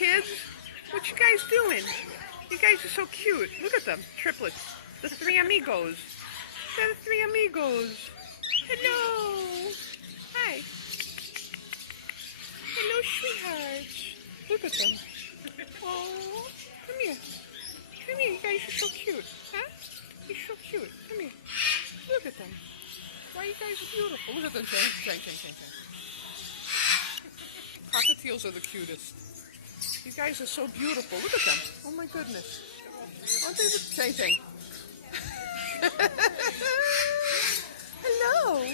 kids. What you guys doing? You guys are so cute. Look at them, triplets. The three amigos. They're the three amigos. Hello. Hi. Hello, sweethearts. Look at them. Oh, come here. Come here, you guys are so cute. Huh? You're so cute. Come here. Look at them. Why you guys are beautiful. Look at them. Chang. Cockatiels are the cutest. You guys are so beautiful. Look at them. Oh my goodness. Aren't they the Chang. Hello.